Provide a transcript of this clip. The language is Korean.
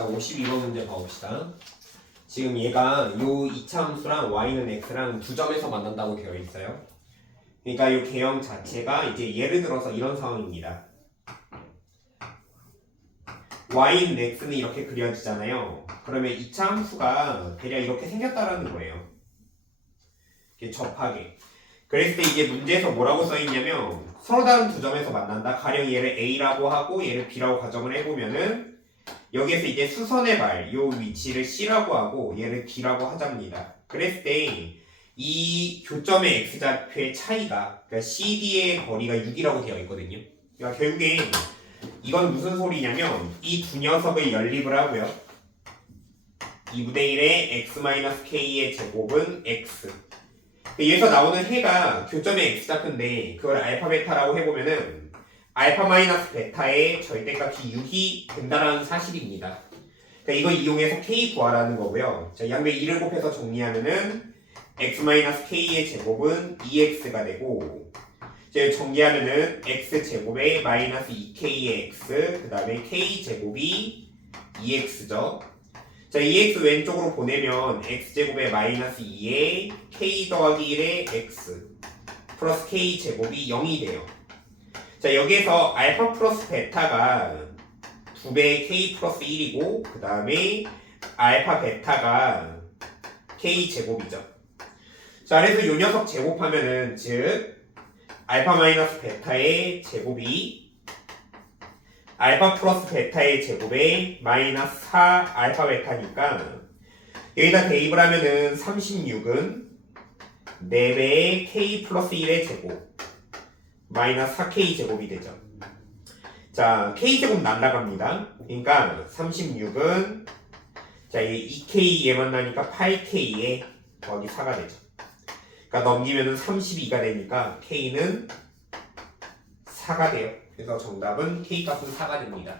자, 52번 문제 봐봅시다. 지금 얘가 요 이차함수랑 y는 x랑 두 점에서 만난다고 되어 있어요. 그러니까 요 개형 자체가 이제 예를 들어서 이런 상황입니다. y는 x는 이렇게 그려지잖아요. 그러면 이차함수가 대략 이렇게 생겼다라는 거예요. 이렇게 접하게. 그랬을 때 이제 문제에서 뭐라고 써있냐면 서로 다른 두 점에서 만난다. 가령 얘를 a라고 하고 얘를 b라고 가정을 해보면은 여기에서 이제 수선의 발, 요 위치를 C라고 하고 얘를 D라고 하잡니다. 그랬을 때 이 교점의 X좌표의 차이가 그러니까 CD의 거리가 6이라고 되어 있거든요. 그러니까 결국에 이건 무슨 소리냐면 이 두 녀석을 연립을 하고요. 2분의 1의 X-K의 제곱은 X. 여기서 나오는 해가 교점의 X좌표인데 그걸 알파 베타라고 해보면은 알파 마이너스 베타의 절대값이 6이 된다라는 사실입니다. 그러니까 이걸 이용해서 k 구하라는 거고요. 자, 양배 2를 곱해서 정리하면은 x 마이너스 k의 제곱은 2x가 되고 이제 정리하면은 x 제곱에 마이너스 2k의 x 그 다음에 k 제곱이 2x죠. 자, 2x 왼쪽으로 보내면 x 제곱에 마이너스 2에 k 더하기 1의 x 플러스 k 제곱이 0이 돼요. 자 여기에서 알파 플러스 베타가 2배의 k 플러스 1이고 그 다음에 알파 베타가 k 제곱이죠. 자 그래서 요 녀석 제곱하면은 즉 알파 마이너스 베타의 제곱이 알파 플러스 베타의 제곱에 마이너스 4 알파 베타니까 여기다 대입을 하면은 36은 4배의 k 플러스 1의 제곱 마이너스 4k 제곱이 되죠. 자, k 제곱 날라갑니다. 그러니까 36은 자, 이 2k 얘만 나니까 8k에 더하기 4가 되죠. 그러니까 넘기면은 32가 되니까 k는 4가 돼요. 그래서 정답은 k 값은 4가 됩니다.